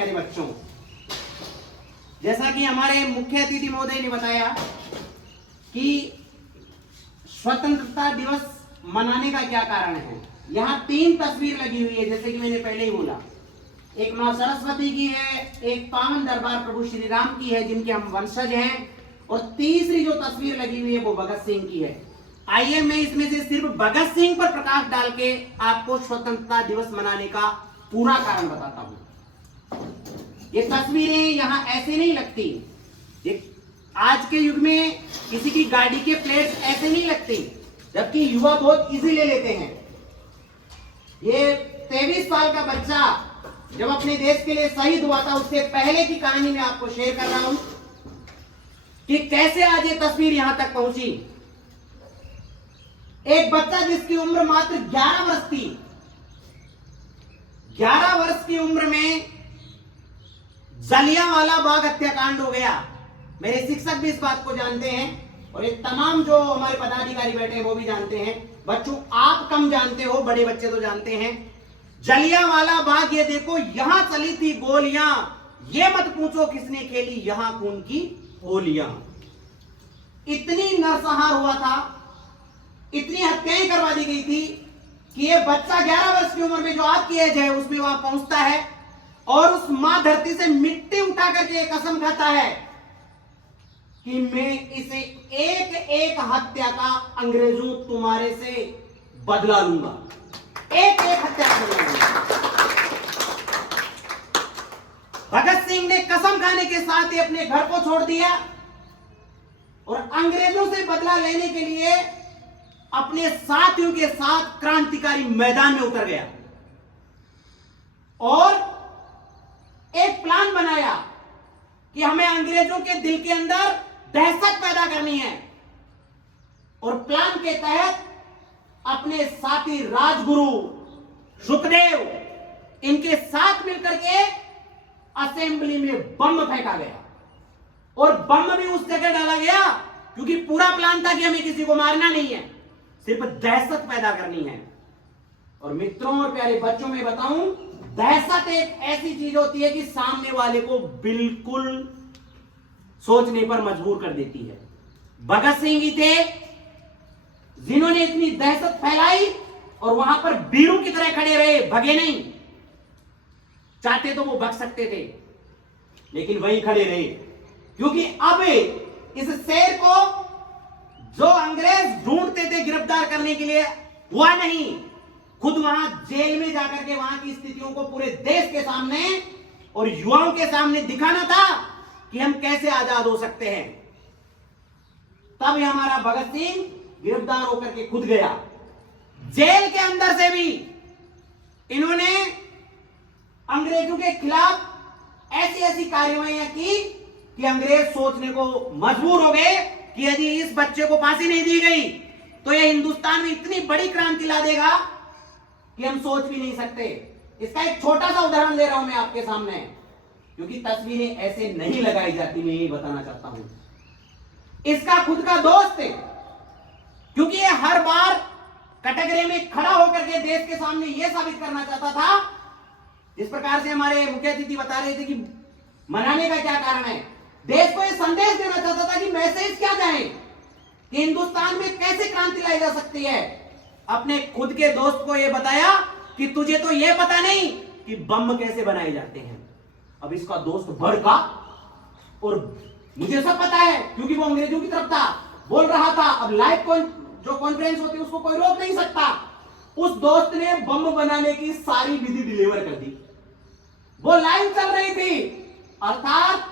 प्यारे बच्चों, जैसा कि हमारे मुख्य अतिथि महोदय ने बताया कि स्वतंत्रता दिवस मनाने का क्या कारण है। यहाँ 3 तस्वीर लगी हुई है, जैसे कि मैंने पहले ही बोला। एक मां सरस्वती की है, एक पावन दरबार प्रभु श्री राम की है जिनके हम वंशज हैं, और तीसरी जो तस्वीर लगी हुई है वो भगत सिंह की है। आइए मैं इसमें से सिर्फ भगत सिंह पर प्रकाश डाल के आपको स्वतंत्रता दिवस मनाने का पूरा कारण बताता हूं। ये तस्वीरें यहां ऐसे नहीं लगती, ये आज के युग में किसी की गाड़ी के प्लेट्स ऐसे नहीं लगती, जबकि युवा बहुत इजी ले लेते हैं। ये 23 साल का बच्चा जब अपने देश के लिए शहीद हुआ था, उससे पहले की कहानी मैं आपको शेयर कर रहा हूं कि कैसे आज ये तस्वीर यहां तक पहुंची। एक बच्चा जिसकी उम्र मात्र 11 वर्ष थी, 11 वर्ष की उम्र में जलियांवाला बाग हत्याकांड हो गया। मेरे शिक्षक भी इस बात को जानते हैं और ये तमाम जो हमारे पदाधिकारी बैठे हैं वो भी जानते हैं। बच्चों आप कम जानते हो, बड़े बच्चे तो जानते हैं। जलियांवाला बाग, ये देखो यहां चली थी गोलियां, ये मत पूछो किसने खेली यहां खून की होलियां। इतनी नरसंहार हुआ था, इतनी हत्याएं करवा दी गई थी कि ये बच्चा 11 वर्ष की उम्र में जो आपकी एज है उसमें वहां पहुंचता है और उस मां धरती से मिट्टी उठा करके कसम खाता है कि मैं इसे एक एक हत्या का अंग्रेजों तुम्हारे से बदला लूंगा, एक एक हत्या कर लूंगा। भगत सिंह ने कसम खाने के साथ ही अपने घर को छोड़ दिया और अंग्रेजों से बदला लेने के लिए अपने साथियों के साथ क्रांतिकारी मैदान में उतर गया और एक प्लान बनाया कि हमें अंग्रेजों के दिल के अंदर दहशत पैदा करनी है। और प्लान के तहत अपने साथी राजगुरु, सुखदेव, इनके साथ मिलकर के असेंबली में बम फेंका गया और बम भी उस जगह डाला गया क्योंकि पूरा प्लान था कि हमें किसी को मारना नहीं है, सिर्फ दहशत पैदा करनी है। और मित्रों और प्यारे बच्चों में बताऊं, दहशत एक ऐसी चीज होती है कि सामने वाले को बिल्कुल सोचने पर मजबूर कर देती है। भगत सिंह ही थे जिन्होंने इतनी दहशत फैलाई और वहां पर वीरों की तरह खड़े रहे, भगे नहीं। चाहते तो वो भग सकते थे लेकिन वहीं खड़े रहे क्योंकि अब इस शेर को जो अंग्रेज ढूंढते थे गिरफ्तार करने के लिए हुआ नहीं, खुद वहां जेल में जाकर के वहां की स्थितियों को पूरे देश के सामने और युवाओं के सामने दिखाना था कि हम कैसे आजाद हो सकते हैं। तब ये हमारा भगत सिंह गिरफ्तार होकर के खुद गया। जेल के अंदर से भी इन्होंने अंग्रेजों के खिलाफ ऐसी ऐसी कार्रवाइयां की कि अंग्रेज सोचने को मजबूर हो गए कि यदि इस बच्चे को फांसी नहीं दी गई तो यह हिंदुस्तान में इतनी बड़ी क्रांति ला देगा कि हम सोच भी नहीं सकते। इसका एक छोटा सा उदाहरण दे रहा हूं मैं आपके सामने, क्योंकि तस्वीरें ऐसे नहीं लगाई जाती, मैं यही बताना चाहता हूं। इसका खुद का दोस्त है, क्योंकि ये हर बार कटघरे में खड़ा होकर के देश के सामने यह साबित करना चाहता था, जिस प्रकार से हमारे मुख्य अतिथि बता रहे थे कि मनाने का क्या कारण है, देश को यह संदेश देना चाहता था कि मैसेज क्या जाए कि हिंदुस्तान में कैसे क्रांति लाई जा सकती है। अपने खुद के दोस्त को यह बताया कि तुझे तो यह पता नहीं कि बम कैसे बनाए जाते हैं। अब इसका दोस्त भड़का और मुझे सब पता है क्योंकि वो अंग्रेजों की तरफ था, बोल रहा था। अब लाइव जो कॉन्फ्रेंस होती है उसको कोई रोक नहीं सकता। उस दोस्त ने बम बनाने की सारी विधि डिलीवर कर दी, वो लाइव चल रही थी। अर्थात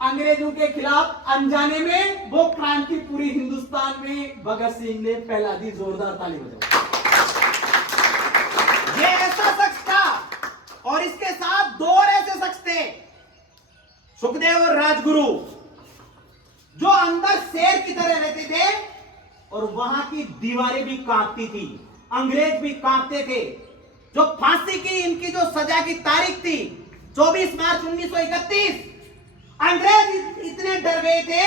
अंग्रेजों के खिलाफ अनजाने में वो क्रांति पूरी हिंदुस्तान में भगत सिंह ने फैला दी। जोरदार ताली बजाओ। ये ऐसा शख्स था और इसके साथ 2 और ऐसे शख्स थे, सुखदेव और राजगुरु, जो अंदर शेर की तरह रहते थे और वहां की दीवारें भी कांपती थी, अंग्रेज भी कांपते थे। जो फांसी की इनकी जो सजा की तारीख थी 24 मार्च 1931, अंग्रेज इतने डर गए थे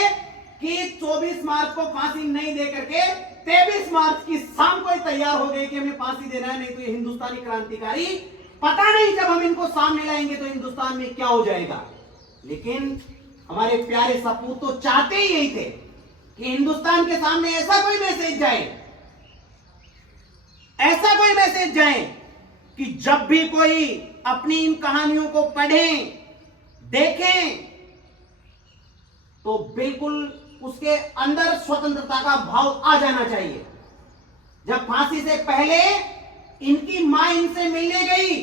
कि 24 मार्च को फांसी नहीं दे करके 23 मार्च की शाम को ही तैयार हो गए कि हमें फांसी देना है, नहीं तो ये हिंदुस्तानी क्रांतिकारी पता नहीं जब हम इनको सामने लाएंगे तो हिंदुस्तान में क्या हो जाएगा। लेकिन हमारे प्यारे सपूत तो चाहते ही यही थे कि हिंदुस्तान के सामने ऐसा कोई मैसेज जाए, ऐसा कोई मैसेज जाए कि जब भी कोई अपनी इन कहानियों को पढ़ें, देखें, तो बिल्कुल उसके अंदर स्वतंत्रता का भाव आ जाना चाहिए। जब फांसी से पहले इनकी मां इनसे मिलने गई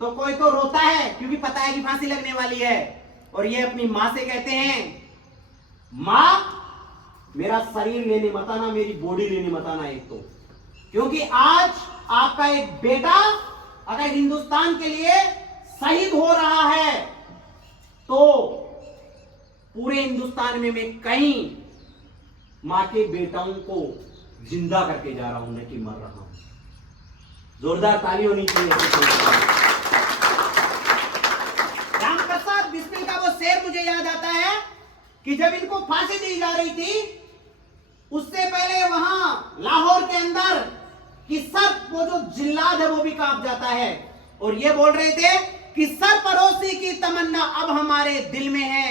तो कोई तो रोता है क्योंकि पता है कि फांसी लगने वाली है, और ये अपनी मां से कहते हैं, मां मेरा शरीर लेने मत आना, मेरी बॉडी लेने मत आना एक तो, क्योंकि आज आपका एक बेटा अगर हिंदुस्तान के लिए शहीद हो रहा है तो पूरे हिंदुस्तान में मैं कहीं मां के बेटाओं को जिंदा करके जा रहा हूं, न कि मर रहा हूं। जोरदार ताली होनी चाहिए। रामप्रसाद बिस्मिल का वो शेर मुझे याद आता है कि जब इनको फांसी दी जा रही थी उससे पहले वहां लाहौर के अंदर कि सर वो जो जिल्लाद है वो भी कांप जाता है, और ये बोल रहे थे कि सरपरोसी की तमन्ना अब हमारे दिल में है,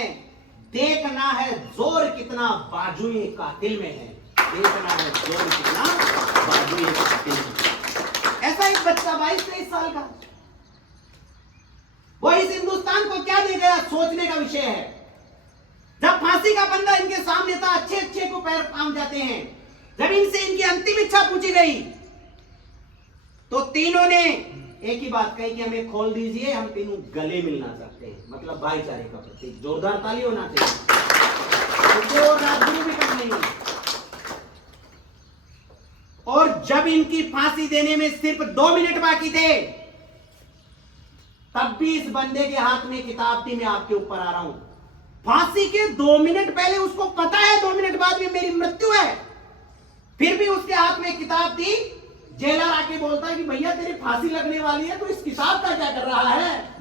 देखना है जोर कितना बाजुए कातिल में है, देखना है जोर कितना बाजुए कातिल में। ऐसा एक बच्चा 22-23 साल का, वो इस हिंदुस्तान को क्या दे गया, सोचने का विषय है। जब फांसी का बंदा इनके सामने था, अच्छे अच्छे को पैर काम जाते हैं, जब इनसे इनकी अंतिम इच्छा पूछी गई तो तीनों ने एक ही बात कही कि हमें खोल दीजिए, हम तीनों गले मिलना चाहते हैं, मतलब भाईचारे का प्रतीक। जोरदार ताली होना चाहिए। और राजगुरु भी कम नहीं। और जब इनकी फांसी देने में सिर्फ 2 मिनट बाकी थे तब भी इस बंदे के हाथ में किताब थी, मैं आपके ऊपर आ रहा हूं। फांसी के 2 मिनट पहले उसको पता है 2 मिनट बाद में मेरी मृत्यु है, फिर भी उसके हाथ में किताब थी। जेलर आके बोलता है कि भैया तेरी फांसी लगने वाली है तो इस किताब का क्या कर रहा है।